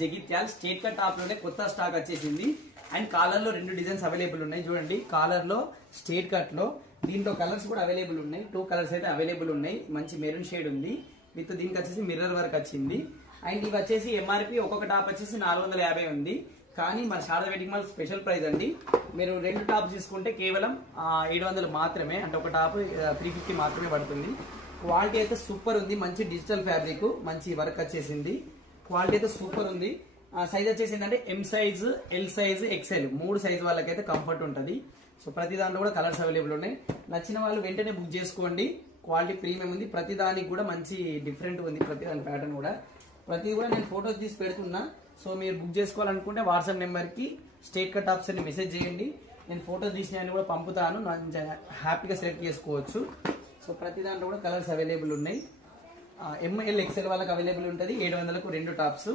Jagtial straight cut top లోనే కొత్త stock వచ్చేసింది అండ్ కాలర్ లో 2 డిజైన్స్ అవైలబుల్ ఉన్నాయి. చూడండి, కాలర్ లో స్ట్రేట్ కట్ లో దీంట్లో కలర్స్ కూడా అవైలబుల్ ఉన్నాయి. 2 కలర్స్ అయితే అవైలబుల్ ఉన్నాయి. మంచి మెరూన్ షేడ్ ఉంది విత్ దీనికి వచ్చేసి మిర్రర్ వర్క్ వచ్చింది. అండ్ ఇవి వచ్చేసి ఎంఆర్పి ఒక్కొక్క టాప్ వచ్చేసి 450 ఉంది. కానీ మన Sharada wedding mall special price అండి. మీరు 2 టాప్స్ తీసుకుంటే కేవలం 700 మాత్రమే, అంటే ఒక టాప్ 350 మాత్రమే పడుతుంది. క్వాలిటీ అయితే సూపర్ ఉంది. మంచి డిజిటల్ ఫ్యాబ్రిక్, మంచి వర్క్ వచ్చేసింది. క్వాలిటీ అయితే సూపర్ ఉంది. సైజ్ వచ్చేసి ఏంటంటే M size, L size, XL 3 size వాళ్ళకైతే కంఫర్ట్ ఉంటుంది. సో ప్రతి దాంట్లో కూడా కలర్స్ అవైలబుల్ ఉన్నాయి. నచ్చిన వాళ్ళు వెంటనే బుక్ చేసుకోండి. క్వాలిటీ ప్రీమియం ఉంది. ప్రతి దానికి కూడా మంచి డిఫరెంట్ ఉంది. ప్రతి దాని ప్యాటర్న్ కూడా ప్రతి కూడా నేను ఫోటోస్ తీసి పెడుతున్నా. సో మీరు బుక్ చేసుకోవాలనుకుంటే వాట్సాప్ నెంబర్కి స్ట్రేట్ కట్ టాప్స్ అని మెసేజ్ చేయండి. నేను ఫోటోస్ తీసినవి కూడా పంపుతాను. హ్యాపీగా సెలెక్ట్ చేసుకోవచ్చు. సో ప్రతి దాంట్లో కూడా కలర్స్ అవైలబుల్ ఉన్నాయి. ఎంఎల్ ఎక్స్ఎల్ వాళ్ళకి అవైలబుల్ ఉంటుంది. 700కు 2 టాప్స్.